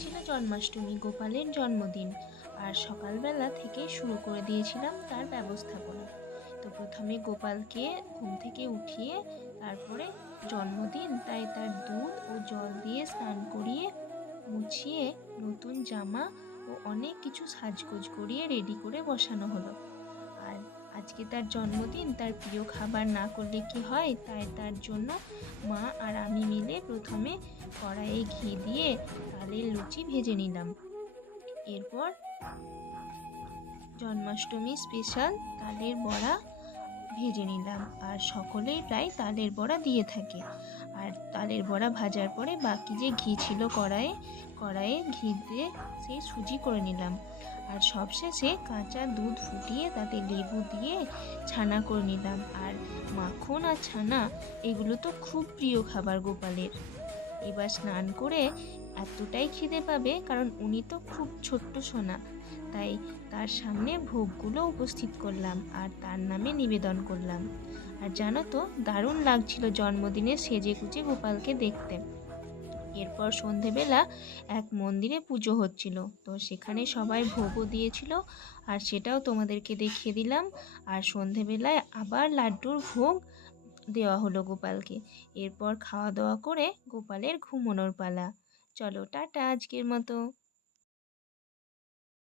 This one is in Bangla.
ছিল জন্মাষ্টমী, গোপালের জন্মদিন। আর সকালবেলা থেকে শুরু করে দিয়েছিলাম তার ব্যবস্থাপনা। তো প্রথমে গোপালকে ঘুম থেকে উঠিয়ে তারপরে জন্মদিন, তাই তার দুধ ও জল দিয়ে স্নান করিয়ে, মুছিয়ে নতুন জামা ও অনেক কিছু সাজগোজ করিয়ে রেডি করে বসানো হলো। আজকে তার জন্মদিন, তার প্রিয় খাবার না করলে কি হয়? তাই তার জন্য মা আর আমি মিলে প্রথমে কড়াইয়ে ঘি দিয়ে তালের লুচি ভেজে নিলাম। এরপর জন্মাষ্টমী স্পেশাল তালের বড়া ভেজে নিলাম। আর সকলেই প্রায় তালের বড়া দিয়ে থাকে। আর তালের বড়া ভাজার পরে বাকি যে ঘি ছিল কড়াইয়ে কড়াইয়ে ঘি দিয়ে সেই সুজি করে নিলাম। আর সবশেষে কাঁচা দুধ ফুটিয়ে তাতে লেবু দিয়ে ছানা করে নিলাম। আর মাখন আর ছানা, এগুলো তো খুব প্রিয় খাবার গোপালের। এবার স্নান করে এতটাই খিদে পাবে, কারণ উনি তো খুব ছোট্ট সোনা। তাই তার সামনে ভোগগুলো উপস্থিত করলাম আর তার নামে নিবেদন করলাম। আর জানো তো, দারুণ লাগছিল জন্মদিনে সেজে গুজে গোপালকে দেখতে। এরপর সন্ধেবেলা এক মন্দিরে পুজো হচ্ছিল। তো সেখানে সবাই ভোগও দিয়েছিল আর সেটাও তোমাদেরকে দেখিয়ে দিলাম। আর সন্ধেবেলায় আবার লাড্ডুর ভোগ দেওয়া হলো গোপালকে। এরপর খাওয়া দাওয়া করে গোপালের ঘুমোনোর পালা। চলো টাটা আজকের মতো।